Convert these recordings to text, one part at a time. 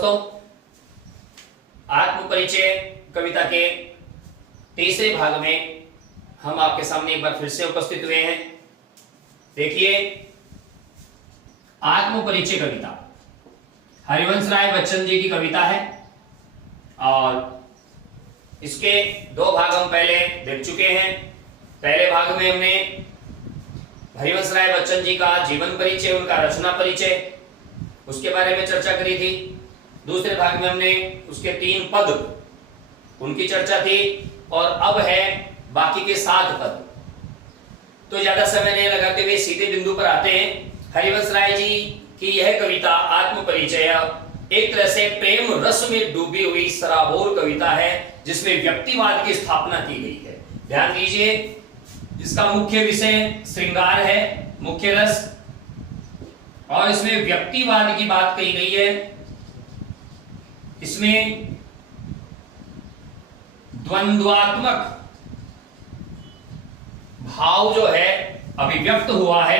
दोस्तों, आत्म परिचय कविता के तीसरे भाग में हम आपके सामने एक बार फिर से उपस्थित हुए हैं। देखिए, आत्म परिचय कविता हरिवंश राय बच्चन जी की कविता है और इसके दो भाग हम पहले देख चुके हैं। पहले भाग में हमने हरिवंश राय बच्चन जी का जीवन परिचय, उनका रचना परिचय, उसके बारे में चर्चा करी थी। दूसरे भाग में हमने उसके 3 पद, उनकी चर्चा थी और अब है बाकी के 7 पद। तो ज्यादा समय नहीं लगाते हुए सीधे बिंदु पर आते हैं। हरिवंश राय जी की यह कविता आत्म परिचय एक तरह से प्रेम रस में डूबी हुई सराबोर कविता है, जिसमें व्यक्तिवाद की स्थापना की गई है। ध्यान दीजिए, इसका मुख्य विषय श्रृंगार है, मुख्य रस, और इसमें व्यक्तिवाद की बात कही गई है। इसमें द्वंद्वात्मक भाव जो है अभिव्यक्त हुआ है।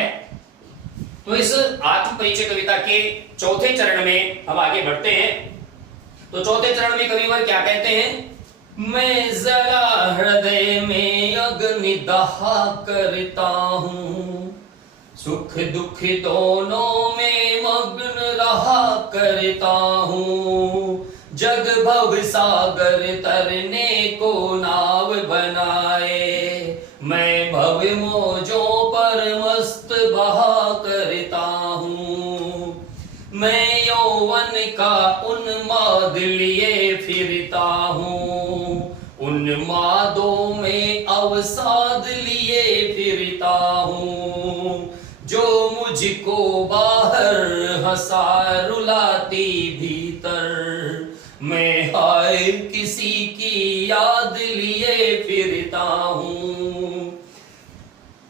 तो इस आत्म परिचय कविता के चौथे चरण में हम आगे बढ़ते हैं। तो चौथे चरण में कविवर क्या कहते हैं? मैं जला हृदय में अग्नि दहा करता हूं, सुख दुख दोनों में मग्न रहा करता हूं, जग भव सागर तरने को नाव बनाए, मैं भव मौजों पर मस्त बहा करता हूं, मैं यौवन का उन्माद लिए फिरता हूं, उन्मादों में अवसाद लिए फिरता हूं, जो मुझको बाहर हंसा रुलाती भीतर, मैं हाय किसी की याद लिए फिरता हूं।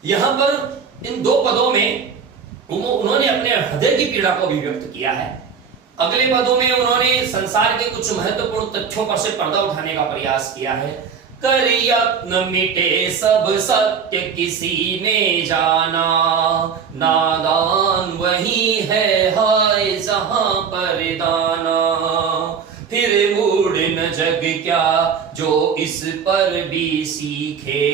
यहां पर इन 2 पदों में उन्होंने अपने हृदय की पीड़ा को अभिव्यक्त किया है। अगले पदों में उन्होंने संसार के कुछ महत्वपूर्ण तथ्यों पर से पर्दा उठाने का प्रयास किया है। कर यत्न मिटे सब सत्य किसी ने जाना, नादान वही है हाय जहां पर दाना, फिर मूड न जग क्या जो इस पर भी सीखे,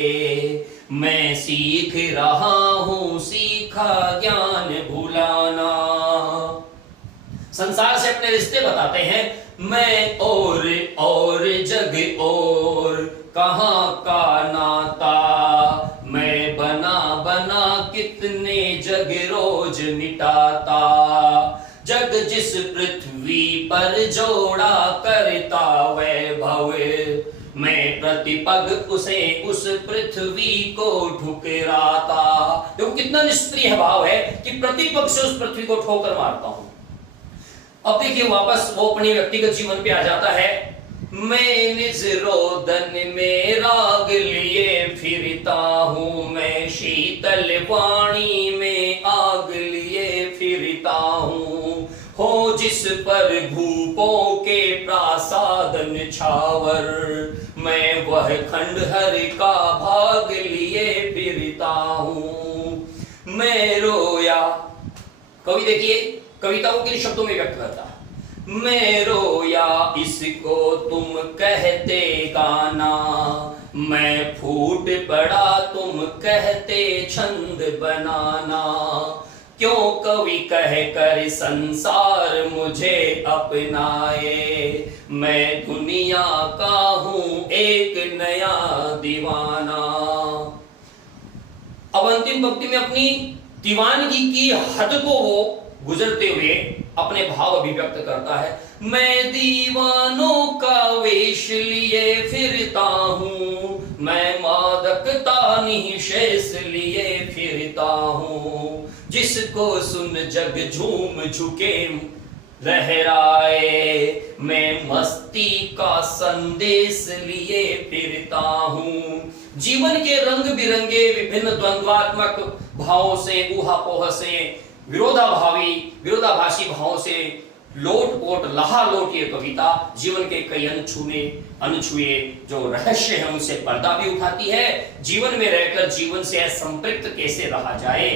मैं सीख रहा हूं सीखा ज्ञान भुलाना। संसार से अपने रिश्ते बताते हैं। मैं और जग और कहां का नाता, मैं बना बना कितने जग रोज मिटाता, जग जिस पृथ्वी पर जोड़ा करता वैभव, मैं प्रतिपग उसे उस पृथ्वी को ठुकराता। देखो कितना निष्क्रिय भाव है कि प्रतिपग से उस पृथ्वी को ठोकर मारता हूं। अब देखिए वापस वो अपने व्यक्तिगत जीवन पे आ जाता है। मैं निज रोदन में राग लिए फिरता हूं, मैं शीतल वाणी में आग लिए फिरता हूं, हो जिस पर भूपों के प्रासादन छावर, मैं वह खंडहर का भाग लिए फिरता हूं, मैं रोया। कवि देखिए कविता को किन शब्दों में व्यक्त करता है। मैं रोया इसको तुम कहते गाना, मैं फूट पड़ा तुम कहते छंद बनाना, क्यों कवि कह कर संसार मुझे अपनाए, मैं दुनिया का हूं एक नया दीवाना। अब अंतिम पंक्ति में अपनी दीवानगी की हद को वो गुजरते हुए अपने भाव अभिव्यक्त करता है। मैं दीवानों का वेश लिए फिरता हूं, मैं मादकता निःशेष लिए फिरता हूं, जिसको सुन जग झूम झुके लहराए, मैं मस्ती का संदेश लिए फिरता हूं, जीवन के रंग बिरंगे विभिन्न द्वंद्वात्मक भावों से, ऊहापोह से, विरोधाभासी भावों से लोट-पोट लहालोट ये कविता जीवन के कई अनछुए जो रहस्य है उनसे पर्दा भी उठाती है। जीवन में रहकर जीवन से संपृक्त कैसे रहा जाए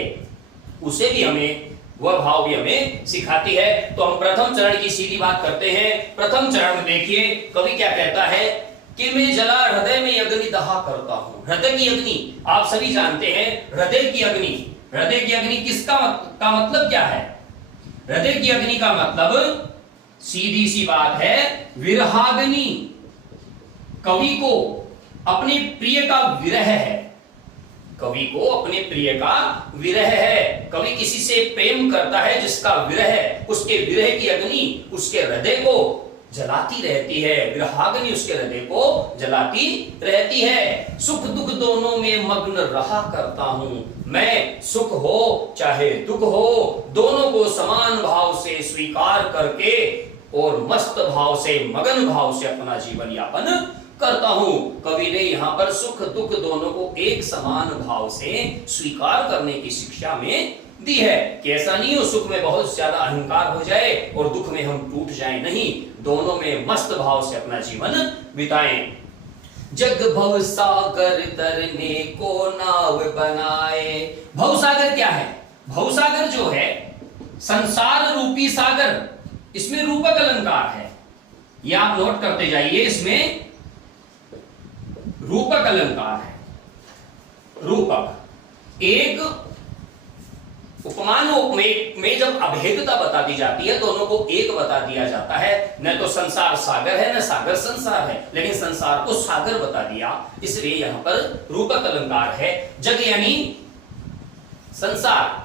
उसे भी हमें वह भाव भी हमें सिखाती है। तो हम प्रथम चरण की सीधी बात करते हैं। प्रथम चरण में देखिए कवि क्या कहता है कि मैं जला हृदय में अग्नि दहा करता हूं। हृदय की अग्नि आप सभी जानते हैं। हृदय की अग्नि, हृदय की अग्नि किसका का मतलब क्या है? हृदय की अग्नि का मतलब सीधी सी बात है विरहाग्नि। कवि को अपने प्रिय का विरह है, कवि को अपने प्रिय का विरह है। कवि किसी से प्रेम करता है जिसका विरह है, उसके विरह की अग्नि उसके हृदय को जलाती रहती है। विरहाग्नि उसके हृदय को जलाती रहती है। सुख दुख दोनों में मग्न रहा करता हूं मैं। सुख हो चाहे दुख हो, दोनों को समान भाव से स्वीकार करके और मस्त भाव से, मगन भाव से अपना जीवन यापन करता हूं। कवि ने यहां पर सुख दुख दोनों को एक समान भाव से स्वीकार करने की शिक्षा में दी है कि ऐसा नहीं हो सुख में बहुत ज्यादा अहंकार हो जाए और दुख में हम टूट जाएं, नहीं, दोनों में मस्त भाव से अपना जीवन बिताएं। जग भव सागर तरने को नाव बनाए। भव सागर क्या है? भव सागर जो है संसार रूपी सागर, इसमें रूपक अलंकार है, यह आप नोट करते जाइए। इसमें रूपक अलंकार है। रूपक एक उपमान में जब अभेदता बता दी जाती है, दोनों को एक बता दिया जाता है। न तो संसार सागर है, न सागर संसार है, लेकिन संसार को सागर बता दिया, इसलिए यहां पर रूपक अलंकार है। जग यानी संसार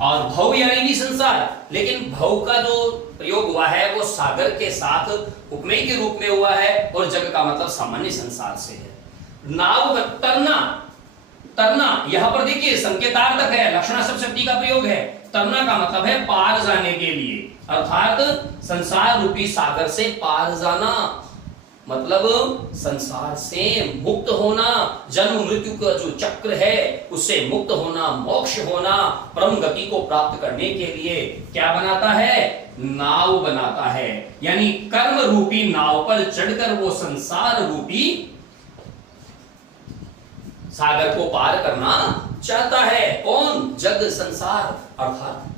और भव यानी भी संसार, लेकिन भव का जो प्रयोग हुआ है वो सागर के साथ उपमेय के रूप में हुआ है और जग का मतलब सामान्य संसार से है। नाव तरना, तरना यहां पर देखिए संकेतार्थक है, लक्षणासम शक्ति का प्रयोग है। तरना का मतलब है पार जाने के लिए, अर्थात संसार रूपी सागर से पार जाना, मतलब संसार से मुक्त होना, जन्म मृत्यु का जो चक्र है उससे मुक्त होना, मोक्ष होना, परम गति को प्राप्त करने के लिए क्या बनाता है? नाव बनाता है। यानी कर्म रूपी नाव पर चढ़कर वो संसार रूपी सागर को पार करना चाहता है। कौन? जग संसार, अर्थात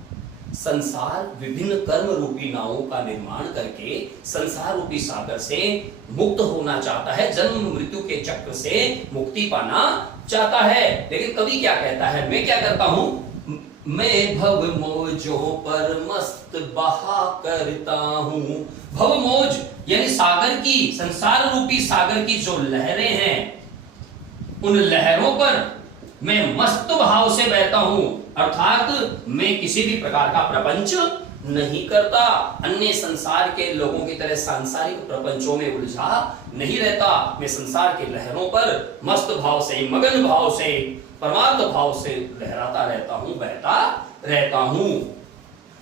संसार विभिन्न कर्म रूपी नावों का निर्माण करके संसार रूपी सागर से मुक्त होना चाहता है, जन्म मृत्यु के चक्र से मुक्ति पाना चाहता है। लेकिन कवि क्या कहता है? मैं क्या करता हूं? मैं भव मोजों पर मस्त बहा करता हूं। भव मोज यानी सागर की, संसार रूपी सागर की जो लहरें हैं, उन लहरों पर मैं मस्त भाव से बहता हूं, अर्थात मैं किसी भी प्रकार का प्रपंच नहीं करता, अन्य संसार के लोगों की तरह सांसारिक प्रपंचों में उलझा नहीं रहता। मैं संसार के लहरों पर मस्त भाव से, मगन भाव से, परमार्थ भाव से लहराता रहता हूं, बहता रहता हूं।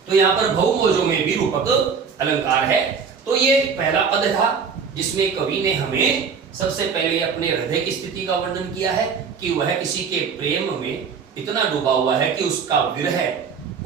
तो यहां पर भवमोजों में भी रूपक अलंकार है। तो ये पहला पद था जिसमें कवि ने हमें सबसे पहले अपने हृदय की स्थिति का वर्णन किया है कि वह किसी के प्रेम में इतना डूबा हुआ है कि उसका विरह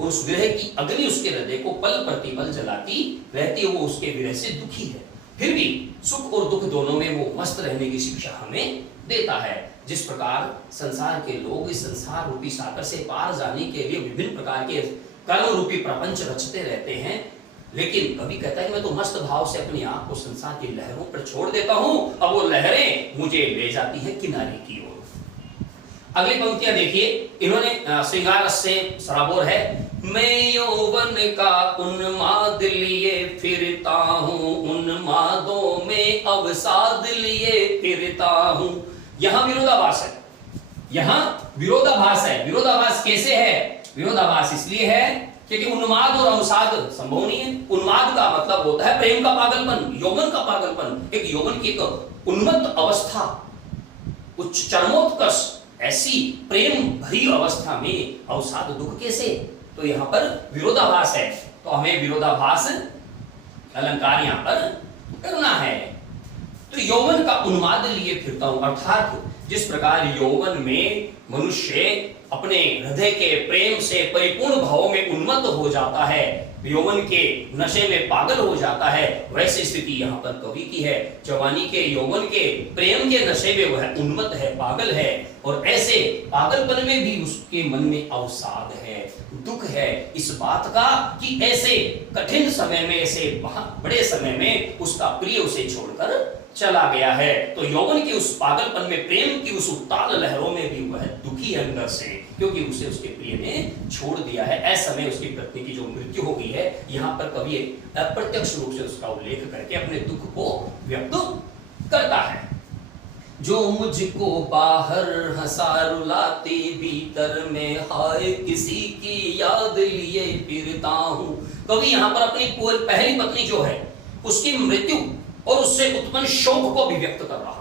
और उस विरह की अग्नि उसके हृदय को पल प्रतिपल जलाती रहती है, वो उसके विरह से दुखी है। फिर भी सुख और दुख दोनों में वो मस्त रहने की शिक्षा हमें देता है। जिस प्रकार संसार के लोग इस संसार रूपी सागर से पार जाने के लिए विभिन्न प्रकार के कर्म रूपी प्रपंच रचते रहते हैं, लेकिन कभी कहता है कि मैं तो मस्त भाव से अपनी आंख को संसार की लहरों पर छोड़ देता हूं, अब वो लहरें मुझे ले जाती है किनारे की ओर। अगली पंक्तियां देखिए, इन्होंने श्रृंगार रस से सराबोर है। मैं यौवन का उन्माद लिए फिरता हूं, उन्मादों में अवसाद लिए फिरता हूं। यहां विरोधाभास है, यहां विरोधाभास है। विरोधाभास कैसे है? विरोधाभास इसलिए है क्योंकि उन्माद और अवसाद संभव नहीं है। उन्माद का मतलब होता है प्रेम का पागलपन, यौवन का पागलपन, एक यौवन की एक उन्मत्त अवस्था, उच्च चरमोत्कर्ष, ऐसी प्रेम भरी अवस्था में अवसाद दुख कैसे? तो यहां पर विरोधाभास है, तो हमें विरोधाभास अलंकार यहां पर करना है। तो यौवन का उन्माद लिए फिरता हूं, अर्थात जिस प्रकार यौवन में मनुष्य अपने हृदय के प्रेम से परिपूर्ण भाव में उन्मत्त हो जाता है, यौवन के नशे में पागल हो जाता है, वैसी स्थिति यहाँ पर कवि की है। जवानी के यौवन के प्रेम के नशे में वह उन्मत्त है, पागल है, और ऐसे पागलपन में भी उसके मन में अवसाद है, दुख है इस बात का कि ऐसे कठिन समय में, ऐसे बड़े समय में उसका प्रिय उसे छोड़कर चला गया है। तो यौवन के उस पागलपन में, प्रेम की उस उत्ताल लहरों में भी वह दुखी है अंदर से, क्योंकि उसे उसके प्रिय ने छोड़ दिया है। ऐसे समय उसकी पत्नी की जो मृत्यु हो गई है, यहाँ पर कवि अप्रत्यक्ष रूप से उसका उल्लेख करके अपने दुख को व्यक्त करता है। जो मुझको बाहर हंसा रुलाती, भीतर में हाय किसी की याद लिए फिरता हूं। कवि यहाँ पर अपनी पहली पत्नी जो है उसकी मृत्यु और उससे उत्पन्न शोक को भी व्यक्त कर रहा है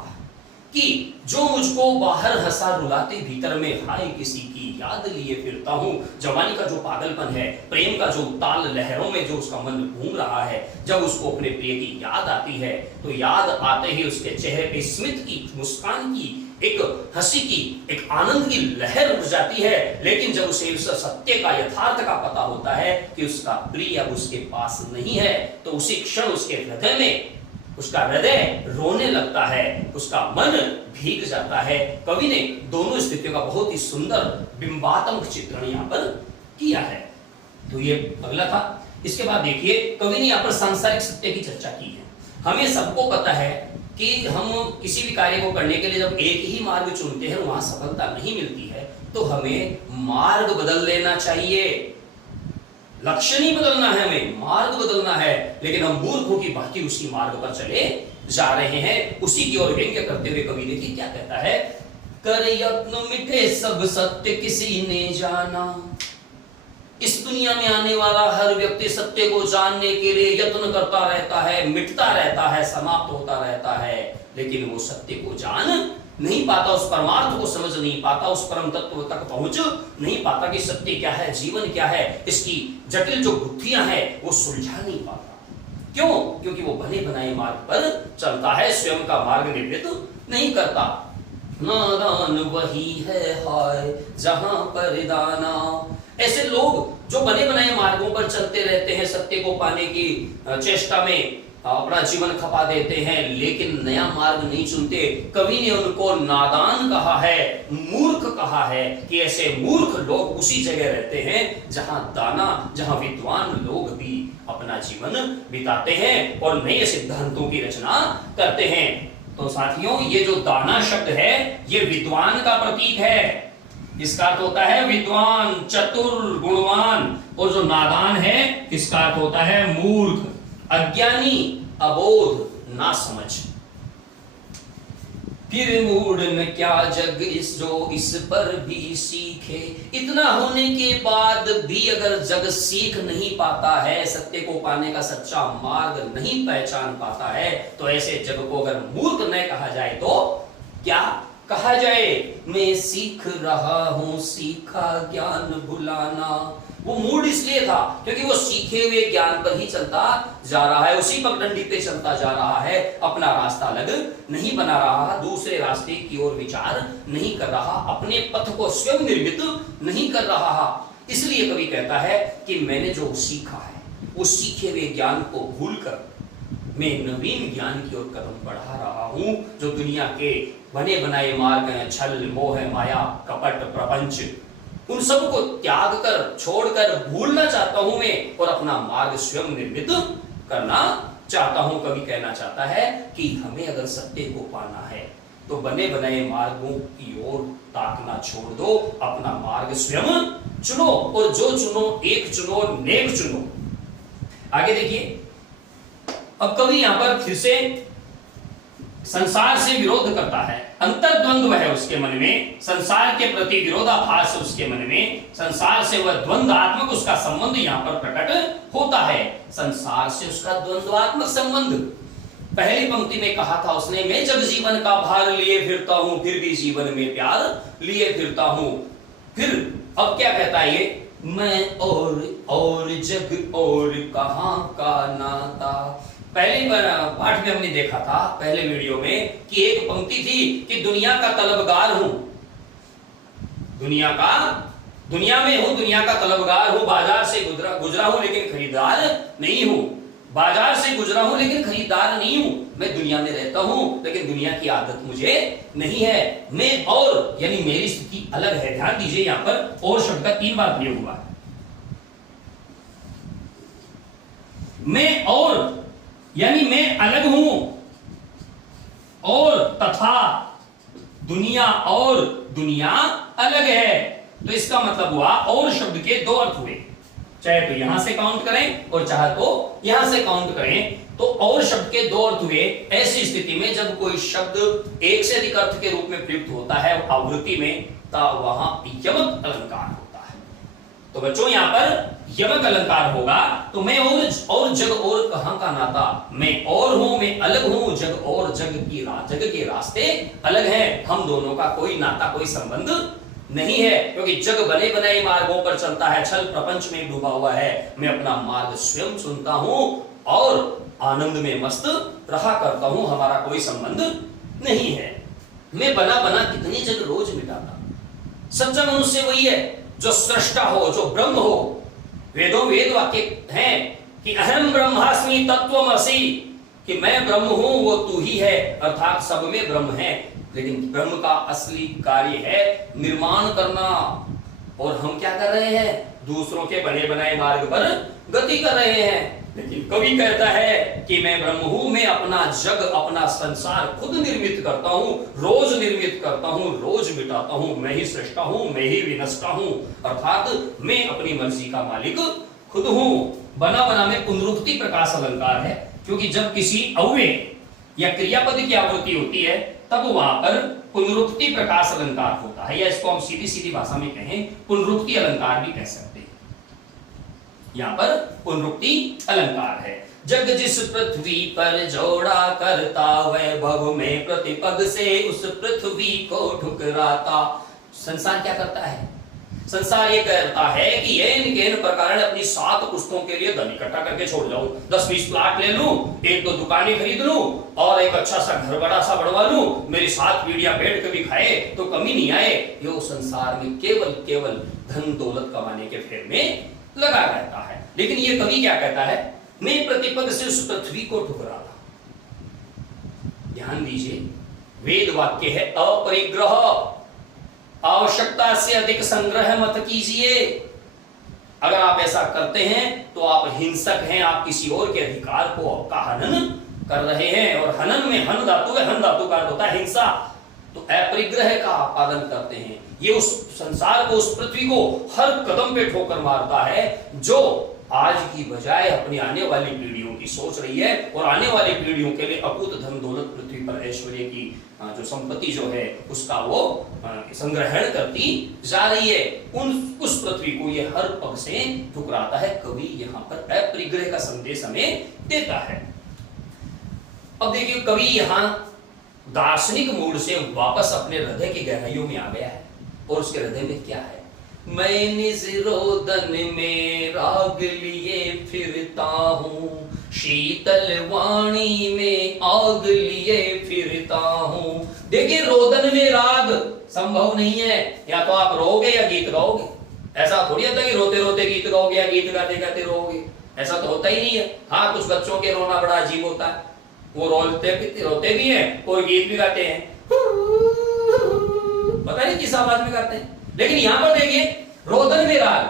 कि जो मुझको बाहर हंसा रुलाते, भीतर में हाय किसी की याद लिए फिरता हूं। जवानी का जो पागलपन है, प्रेम का जो ताल लहरों में जो उसका मन घूम रहा है, जब उसको अपने प्रिय की याद आती है तो याद आते ही उसके चेहरे पे स्मित की, मुस्कान की, एक हंसी की, एक आनंद की लहर उठ जाती है। लेकिन जब उसे उस सत्य का, यथार्थ का पता होता है कि उसका प्रिय अब उसके पास नहीं है, तो उसी क्षण उसके हृदय में, उसका हृदय रोने लगता है, उसका मन भीग जाता है। कवि ने दोनों स्थितियों का बहुत ही सुंदर बिंबात्मक चित्रण यहाँ पर किया है। तो ये अगला था। इसके बाद देखिए, कवि ने यहाँ पर सांसारिक सत्य की चर्चा की है। हमें सबको पता है कि हम किसी भी कार्य को करने के लिए जब एक ही मार्ग चुनते हैं, वहां सफलता नहीं मिलती है, तो हमें मार्ग बदल लेना चाहिए। लक्ष्य नहीं बदलना है, हमें मार्ग बदलना है। लेकिन हम मूर्खों की भांति उसी मार्ग पर चले जा रहे हैं। उसी की ओर व्यंग्य करते हुए कवि देखिए क्या कहता है। कर यत्न मिटे सब सत्य किसी ने जाना। इस दुनिया में आने वाला हर व्यक्ति सत्य को जानने के लिए यत्न करता रहता है, मिटता रहता है, समाप्त होता रहता है, लेकिन वो सत्य को जान नहीं पाता, उस परमार्थ को समझ नहीं पाता, उस परम तत्व तक पहुंच नहीं पाता कि सत्य क्या है, जीवन क्या है, इसकी जटिल जो गुत्थियां हैं वो सुलझा नहीं पाता। क्यों? क्योंकि वो बने बनाए मार्ग पर चलता है, स्वयं का मार्ग निर्मित नहीं करता। नादान वही है हाय जहां पर दाना। ऐसे लोग जो बने बनाए मार्गों पर चलते रहते हैं, सत्य को पाने की चेष्टा में अपना जीवन खपा देते हैं, लेकिन नया मार्ग नहीं चुनते। कवि ने उनको नादान कहा है, मूर्ख कहा है कि ऐसे मूर्ख लोग उसी जगह रहते हैं जहां दाना, जहां विद्वान लोग भी अपना जीवन बिताते हैं और नए सिद्धांतों की रचना करते हैं। तो साथियों, ये जो दाना शब्द है ये विद्वान का प्रतीक है। इसका अर्थ होता है विद्वान, चतुर, गुणवान। और जो नादान है इसका अर्थ होता है मूर्ख, अज्ञानी, अबोध, नासमझ। फिर मूड न क्या जग इस जो इस पर भी सीखे। इतना होने के बाद भी अगर जग सीख नहीं पाता है, सत्य को पाने का सच्चा मार्ग नहीं पहचान पाता है, तो ऐसे जग को अगर मूर्ख न कहा जाए तो क्या कहा जाए? मैं सीख रहा हूं सीखा ज्ञान भुलाना। वो मूड इसलिए था क्योंकि वो सीखे हुए ज्ञान पर ही चलता जा रहा है, उसी पगडंडी पे चलता जा रहा है, अपना रास्ता अलग नहीं बना रहा, दूसरे रास्ते की ओर विचार नहीं कर रहा, अपने पथ को स्वयं निर्मित नहीं कर रहा। इसलिए कवि कहता है कि मैंने जो सीखा है वो सीखे हुए ज्ञान को भूलकर मैं नवीन ज्ञान की ओर कदम बढ़ा रहा हूं। जो दुनिया के बने बनाए मार्ग हैं, छल, मोह, माया, कपट, प्रपंच, उन सब को त्याग कर, छोड़कर भूलना चाहता हूं मैं और अपना मार्ग स्वयं निर्मित करना चाहता हूं। कवि कहना चाहता है कि हमें अगर सत्य को पाना है तो बने बनाए मार्गों की ओर ताकना छोड़ दो, अपना मार्ग स्वयं चुनो, और जो चुनो, एक चुनो, नेक चुनो। आगे देखिए, अब कवि यहां पर फिर से संसार से विरोध करता है। अंतर्द्वंद्व है उसके मन में, संसार के प्रति विरोधाभास उसके मन में, संसार से वह द्वंद्वात्मक उसका संबंध यहां पर प्रकट होता है। संसार से उसका द्वंद्वात्मक संबंध, पहली पंक्ति में कहा था उसने, मैं जब जीवन का भार लिए फिरता हूं फिर भी जीवन में प्यार लिए फिरता हूं। फिर अब क्या कहता है ये, मैं और जग और कहां का नाता। पहले पाठ में हमने देखा था, पहले वीडियो में, कि एक पंक्ति थी कि दुनिया का तलबगार हूं, दुनिया में हूं, दुनिया का तलबगार हूं, बाजार से गुजरा हूं लेकिन खरीदार नहीं हूं, बाजार से गुजरा हूं लेकिन खरीदार नहीं हूं। मैं दुनिया में रहता हूं लेकिन दुनिया की आदत मुझे नहीं है। मैं और यानी मेरी स्थिति अलग है। ध्यान दीजिए, यहां पर और शब्द का 3 बार प्रयोग हुआ है। मैं और यानी मैं अलग हूं, और तथा दुनिया और दुनिया अलग है। तो इसका मतलब हुआ और शब्द के दो अर्थ हुए, चाहे तो यहां से काउंट करें और चाहे तो यहां से काउंट करें, तो और शब्द के दो अर्थ हुए। ऐसी स्थिति में जब कोई शब्द एक से अधिक अर्थ के रूप में प्रयुक्त होता है आवृत्ति में, तब वहां यमक अलंकार होता है। तो बच्चों यहां पर यमक अलंकार होगा तो मैं और जग और कहां का नाता, मैं और हूं, मैं अलग हूं, जग और जग के रास्ते अलग हैं, हम दोनों का कोई नाता कोई संबंध नहीं है, क्योंकि जग बने बनाए मार्गों पर चलता है, छल प्रपंच में डूबा हुआ है, मैं अपना मार्ग स्वयं चुनता हूं और आनंद में मस्त रहा करता हूं, हमारा कोई संबंध नहीं है। मैं बना बना कितनी जग रोज मिटाता। सच्चा मनुष्य वही है जो सृष्टा हो, जो ब्रह्म हो। वेदों वेद वाक्य हैं कि अहम ब्रह्मास्मि तत्त्वमसि, कि मैं ब्रह्म हूं वो तू ही है, अर्थात सब में ब्रह्म है। लेकिन ब्रह्म का असली कार्य है निर्माण करना, और हम क्या कर रहे हैं, दूसरों के बने बनाए मार्ग पर गति कर रहे हैं। लेकिन कवि कहता है कि मैं ब्रह्म हूं, मैं अपना जग अपना संसार खुद निर्मित करता हूं, रोज निर्मित करता हूं, रोज मिटाता हूं, मैं ही सृष्टा हूं, मैं ही विनष्टा हूं, अर्थात मैं अपनी मर्जी का मालिक खुद हूं। बना बना में पुनरुक्ति प्रकाश अलंकार है, क्योंकि जब किसी अव्यय या क्रियापद की आवृत्ति होती है तब वहां पर पुनरुक्ति प्रकाश अलंकार होता है, या इसको हम सीधी सीधी भाषा में कहें पुनरुक्ति अलंकार भी कह सकते हैं। यहां पर पुनरुक्ति अलंकार है। जग जिस पृथ्वी पर जोड़ा करता, वैभव में प्रतिपग से उस पृथ्वी को ठुकराता। संसार क्या करता है, संसार ये कहता है कि ये इनके प्रकार अपनी 7 पुस्तकों के लिए धन इकट्ठा करके छोड़ जाऊं, 10-20 प्लाट ले लूं, 1-2 दुकानें खरीद लूं और एक अच्छा सा घर बड़ा सा बनवा लूं, मेरी 7 पीढ़ियां बैठ के भी खाए तो कमी नहीं आए। ये संसार में केवल धन दौलत कमाने के फेर में लगा रहता है। लेकिन ये कवि क्या कहता है, मैं प्रतिपद से उस पृथ्वी को ठुकराता। ध्यान दीजिए, वेद वाक्य है अपरिग्रह, आवश्यकता से अधिक संग्रह मत कीजिए। अगर आप ऐसा करते हैं तो आप हिंसक हैं, आप किसी और के अधिकार को का हनन कर रहे हैं। और हनन में हन धातु है, हन धातु का अर्थ होता है हिंसा। तो अपरिग्रह का पालन करते हैं। ये उस संसार को, उस पृथ्वी को हर कदम पे ठोकर मारता है, जो आज की बजाय अपनी आने वाली पीढ़ियों की सोच रही है, और आने वाली पीढ़ियों के लिए अकूत धन दौलत पृथ्वी पर ऐश्वर्य की जो संपत्ति जो है उसका वो संग्रहण करती जा रही है। उस पृथ्वी को ये हर पग से ठुकराता है। कवि यहाँ पर अपरिग्रह का संदेश हमें देता है। अब देखिए, कवि यहाँ दार्शनिक मूड से वापस अपने हृदय की गहराइयों में आ गया है, और उसके हृदय में क्या है, मैं निज रोदन में राग लिए फिरता हूँ, शीतल वाणी में आग लिए फिरता हूँ। देखिए, रोदन में राग संभव नहीं है, या तो आप रोगे या गीत गाओगे। ऐसा थोड़ी होता है कि रोते रोते गीत गाओगे या गीत गाते गाते रोगे, ऐसा तो होता ही नहीं है। हाँ, कुछ बच्चों के रोना बड़ा अजीब होता है, वो रोते भी हैं और गीत भी गाते हैं, पता नहीं किस आवाज में गाते हैं। लेकिन यहां पर देखिए, रोदन में राग,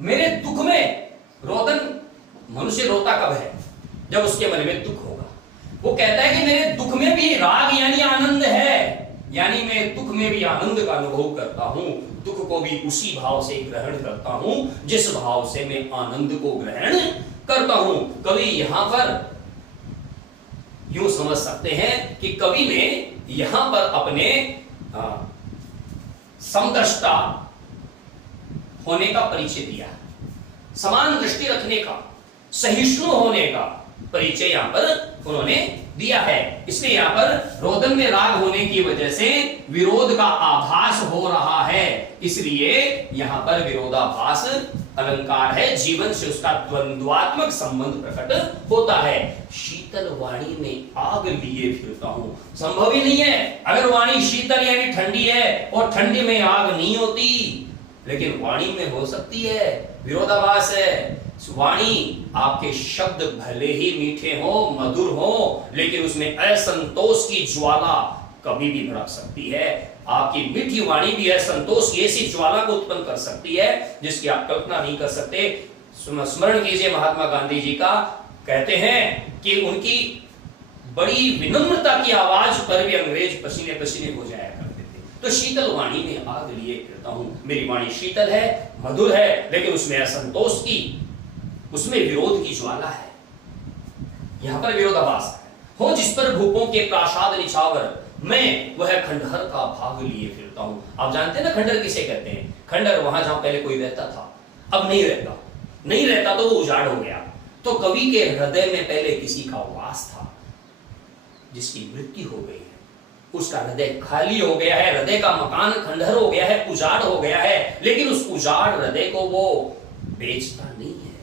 मेरे दुख में रोदन। मनुष्य रोता कब है, जब उसके मन में दुख होगा। वो कहता है कि मेरे दुख में भी राग यानी आनंद है, यानी मैं दुख में भी आनंद का अनुभव करता हूं, दुख को भी उसी भाव से ग्रहण करता हूं जिस भाव से मैं आनंद को ग्रहण करता हूं। कवि यहां पर यूं समझ सकते हैं कि कवि ने यहां पर अपने समदृष्टा होने का परिचय दिया, समान दृष्टि रखने का, सहिष्णु होने का परिचय यहां पर उन्होंने दिया है। इसलिए यहां पर रोदन में राग होने की वजह से विरोध का आभास हो रहा है, इसलिए यहां पर विरोधाभास अलंकार है। जीवन से उसका द्वंद्वात्मक संबंध प्रकट होता है। शीतल वाणी में आग लिए फिरता हूं, संभव ही नहीं है। अगर वाणी शीतल यानी ठंडी है और ठंडी में आग नहीं होती, लेकिन वाणी में हो सकती है। विरोधाभास है। वाणी, आपके शब्द भले ही मीठे हो, मधुर हो, लेकिन उसमें असंतोष की ज्वाला कभी भी भड़क सकती है। आपकी मीठी वाणी भी असंतोष की ऐसी ज्वाला को उत्पन्न कर सकती है जिसकी आप कल्पना नहीं कर सकते। स्मरण कीजिए महात्मा गांधी जी का, कहते हैं कि उनकी बड़ी विनम्रता की आवाज पर भी अंग्रेज पसीने पसीने हो जाया करते थे। तो शीतल वाणी में आग लिए फिरता हूं। मेरी वाणी शीतल है, मधुर है, लेकिन उसमें असंतोष की, उसमें विरोध की ज्वाला है। यहां पर विरोधाभास है। हो जिस पर भूपों के प्रासाद निछावर, मैं वह खंडहर का भाग लिए फिरता हूं। आप जानते हैं ना खंडहर किसे कहते हैं? खंडहर वहां जहां पहले कोई रहता था, अब नहीं रहता। नहीं रहता तो वो उजाड़ हो गया। तो कवि के हृदय में पहले किसी का वास था, जिसकी मृत्यु हो गई है, उसका हृदय खाली हो गया है, हृदय का मकान खंडहर हो गया है, उजाड़ हो गया है। लेकिन उस उजाड़ हृदय को वो बेचता नहीं है,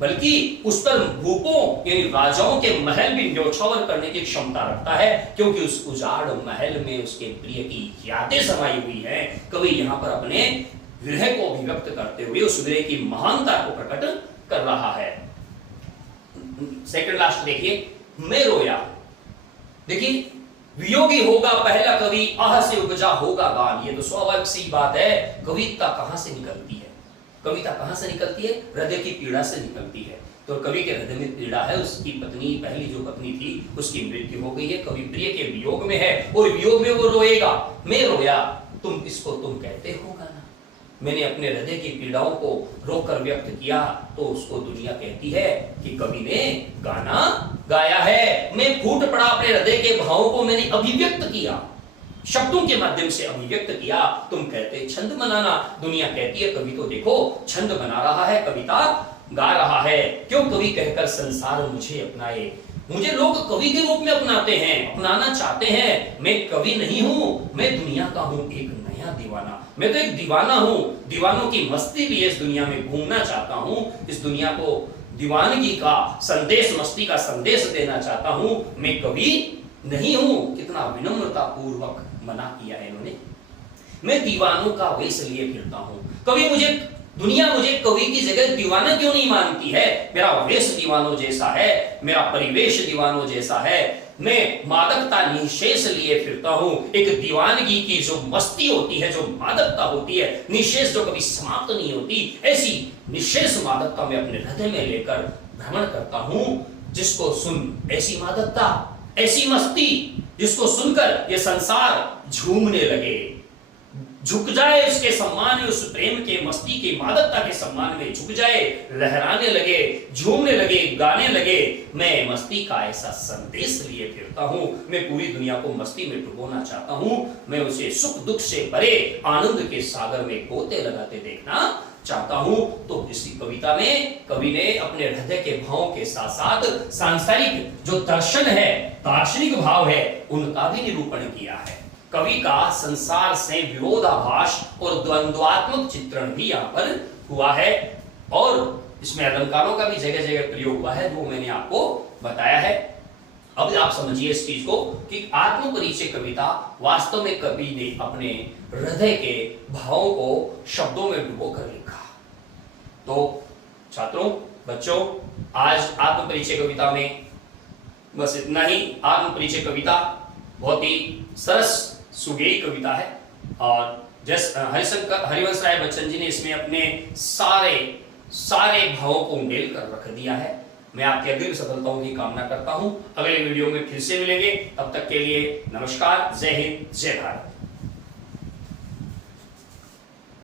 बल्कि उस पर भूपों यानी राजाओं के महल भी न्योछावर करने की क्षमता रखता है, क्योंकि उस उजाड़ महल में उसके प्रिय की यादें समाई हुई है। कवि यहां पर अपने विरह को अभिव्यक्त करते हुए उस विरह की महानता को प्रकट कर रहा है। सेकंड लास्ट देखिए, मैं रोया। देखिए, वियोगी होगा पहला कवि, आह से उपजा होगा गान। ये तो स्वाभाविक सी बात है। कविता कहां से निकलती है? कविता कहां से निकलती है? हृदय की पीड़ा से निकलती है। तो कवि के हृदय में पीड़ा है, उसकी पत्नी, पहली जो पत्नी थी, उसकी मृत्यु हो गई है। कवि प्रिय के वियोग में है और वियोग में वो रोएगा। मैं रोया, तुम इसको तुम कहते हो गाना। मैंने अपने हृदय की पीड़ाओं को रोकर व्यक्त किया, तो उसको दुनिया कहती है कि कवि ने गाना गाया है। मैं फूट पड़ा, अपने हृदय के भावों को मैंने अभिव्यक्त किया, शब्दों के माध्यम से अभिव्यक्त किया। तुम कहते छंद बनाना। दुनिया कहती है कवि तो देखो छंद बना रहा है, कविता गा रहा है। क्यों कवि कहकर संसार मुझे अपनाए। मुझे लोग कवि के रूप में अपनाते हैं, अपनाना चाहते हैं। मैं कवि नहीं हूं, मैं दुनिया का हूं एक नया दीवाना। मैं तो एक दीवाना हूं, दीवानों की मस्ती लिए इस दुनिया में घूमना चाहता हूं। इस दुनिया को दीवानगी का संदेश, मस्ती का संदेश देना चाहता हूं। मैं कवि नहीं हूं। कितना विनम्रता पूर्वक मना किया है इन्होंने। मैं दीवानों का वेश लिए फिरता हूं। कवि मुझे, दुनिया मुझे कवि की जगह दीवाना क्यों नहीं मानती है? मेरा वेश दीवानों जैसा है, मेरा परिवेश दीवानों जैसा है। मैं मादकता निशेष लिए फिरता हूं। एक दीवानगी की जो मस्ती होती है, जो मादकता होती है, निशेष जो कभी समाप्त नहीं होती, ऐसी निशेष मादकता मैं अपने हृदय में लेकर भ्रमण करता हूं। जिसको सुन, ऐसी मादकता, ऐसी मस्ती, जिसको सुनकर ये संसार झूमने लगे, झुक जाए उसके सम्मान में, उस प्रेम के, मस्ती के, मादकता के सम्मान में झुक जाए, लहराने लगे, झूमने लगे, गाने लगे। मैं मस्ती का ऐसा संदेश लिए फिरता हूं। मैं पूरी दुनिया को मस्ती में डुबोना चाहता हूं। मैं उसे सुख दुख से भरे आनंद के सागर में गोते लगाते देखना चाहता हूं। तो इसी कविता में कवि ने अपने हृदय के भावों के साथ साथ सांसारिक जो दर्शन है, दार्शनिक भाव है, उनका भी निरूपण किया है। कवि का संसार से विरोधाभास और द्वंद्वात्मक चित्रण भी यहाँ पर हुआ है, और इसमें अलंकारों का भी जगह जगह प्रयोग हुआ है, जो मैंने आपको बताया है। अब आप समझिए इस चीज को कि आत्म परिचय कविता वास्तव में कवि ने अपने हृदय के भावों को शब्दों में डुबो कर लिखा। तो छात्रों, बच्चों, आज आत्म परिचय कविता में बस इतना ही। आत्म परिचय कविता बहुत ही सरस सुगेई कविता है, और हरिवंश राय बच्चन जी ने इसमें अपने सारे भावों को उंडेल कर रख दिया है। मैं आपकी अग्रिम सफलताओं की कामना करता हूं। अगले वीडियो में फिर से मिलेंगे, तब तक के लिए नमस्कार, जय हिंद, जय भारत।